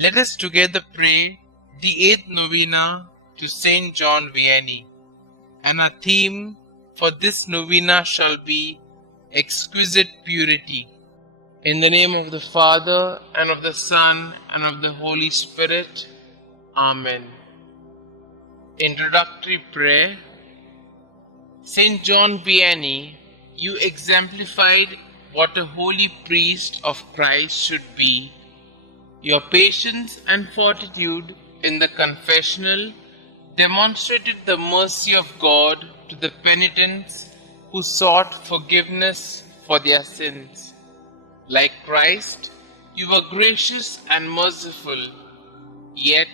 Let us together pray the 8th Novena to Saint John Vianney, and our theme for this novena shall be exquisite purity. In the name of the Father, and of the Son, and of the Holy Spirit. Amen. Introductory Prayer. Saint John Vianney, you exemplified what a holy priest of Christ should be. Your patience and fortitude in the confessional demonstrated the mercy of God to the penitents who sought forgiveness for their sins. Like Christ, you were gracious and merciful, yet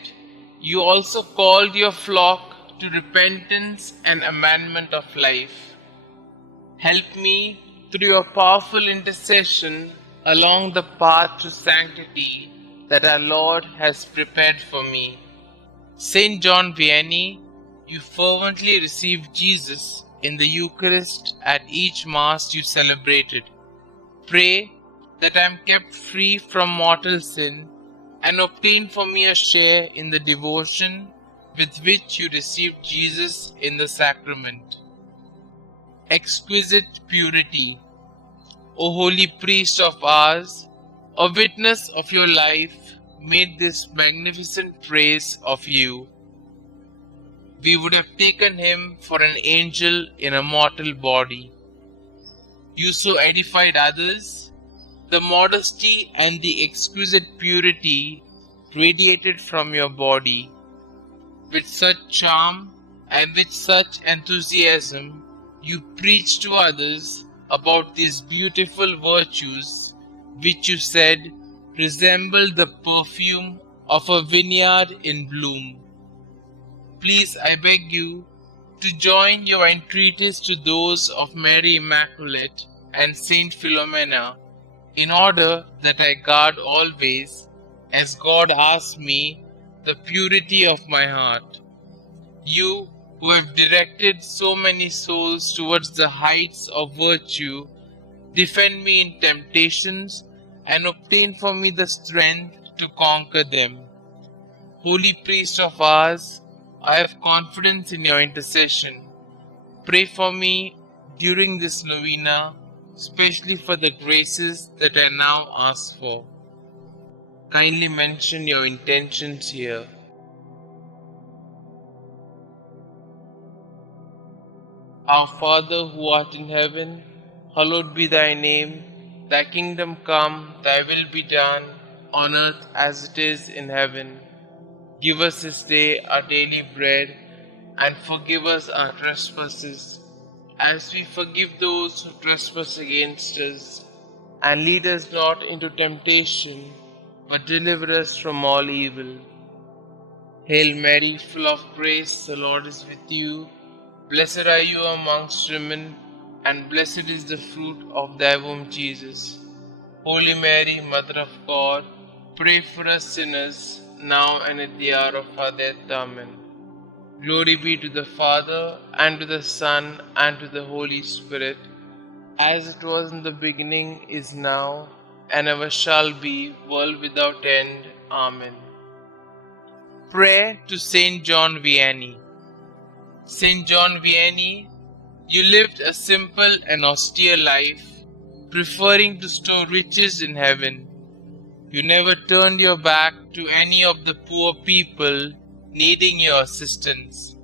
you also called your flock to repentance and amendment of life. Help me, through your powerful intercession, along the path to sanctity that our Lord has prepared for me. Saint John Vianney, you fervently received Jesus in the Eucharist at each Mass you celebrated. Pray that I am kept free from mortal sin and obtain for me a share in the devotion with which you received Jesus in the sacrament. Exquisite purity. O holy priest of ours, a witness of your life made this magnificent praise of you. We would have taken him for an angel in a mortal body. You so edified others. The modesty and the exquisite purity radiated from your body. With such charm and with such enthusiasm, you preached to others about these beautiful virtues, which you said resembled the perfume of a vineyard in bloom. Please, I beg you, to join your entreaties to those of Mary Immaculate and Saint Philomena, in order that I guard always, as God asks me, the purity of my heart. You, who have directed so many souls towards the heights of virtue, defend me in temptations and obtain for me the strength to conquer them. Holy priest of ours, I have confidence in your intercession. Pray for me during this novena, especially for the graces that I now ask for. Kindly mention your intentions here. Our Father who art in heaven, hallowed be thy name. Thy kingdom come, thy will be done, on earth as it is in heaven. Give us this day our daily bread, and forgive us our trespasses, as we forgive those who trespass against us. And lead us not into temptation, but deliver us from all evil. Hail Mary, full of grace, the Lord is with you. Blessed are you amongst women, and blessed is the fruit of thy womb, Jesus. Holy Mary, Mother of God, pray for us sinners, now and at the hour of our death. Amen. Glory be to the Father, and to the Son, and to the Holy Spirit, as it was in the beginning, is now, and ever shall be, world without end. Amen. Prayer to Saint John Vianney. Saint John Vianney, you lived a simple and austere life, preferring to store riches in heaven. You never turned your back to any of the poor people needing your assistance.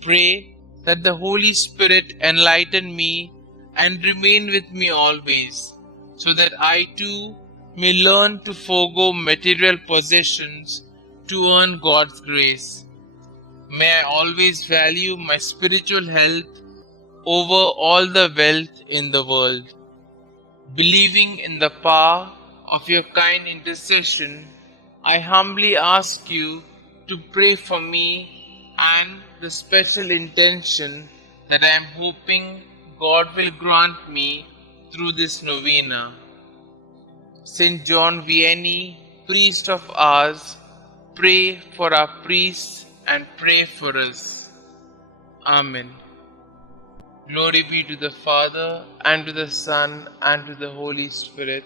Pray that the Holy Spirit enlighten me and remain with me always, so that I too may learn to forego material possessions to earn God's grace. May I always value my spiritual health over all the wealth in the world. Believing in the power of your kind intercession, I humbly ask you to pray for me and the special intention that I am hoping God will grant me through this novena. Saint John Vianney, priest of ours, pray for our priests and pray for us. Amen. Glory be to the Father, and to the Son, and to the Holy Spirit,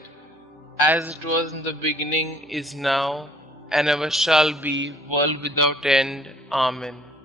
as it was in the beginning, is now, and ever shall be, world without end. Amen.